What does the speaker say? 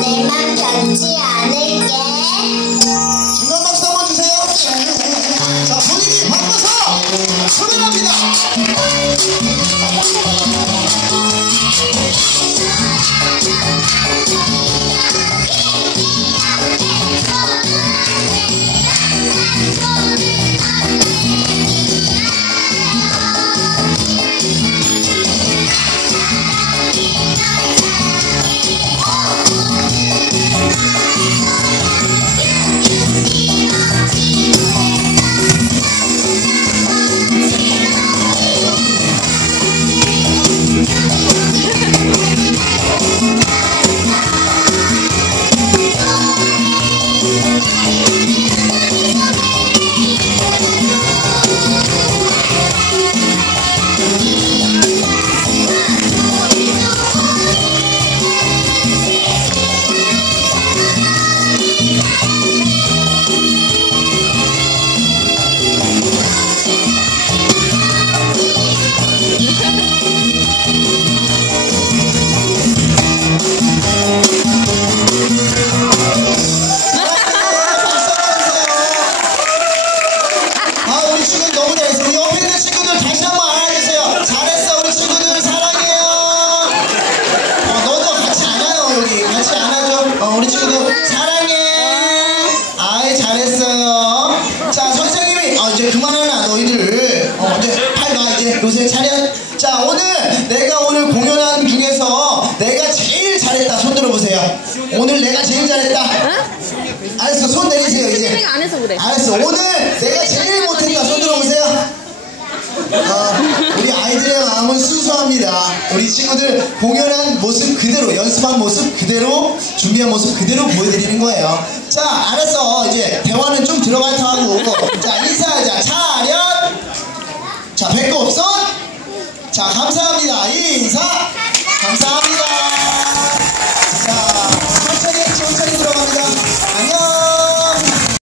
내 맘 변치 않을게. 요새 차렷. 자 오늘 내가 오늘 공연한 중에서 내가 제일 잘했다. 손 들어보세요. 오늘 내가 제일 잘했다. 응? 알았어 손 내리세요 이제. 선생님이 안 해서 그래. 알았어 오늘 내가 제일 못했다. 손 들어보세요. 어, 우리 아이들의 마음은 순수합니다. 우리 친구들 공연한 모습 그대로 연습한 모습 그대로 준비한 모습 그대로 보여드리는 거예요. 자 알았어. 이제 대화는 좀 들어갈 하고 자 인사하자. 차렷. 자 배꼽 손 자 감사합니다. 인사. 감사합니다.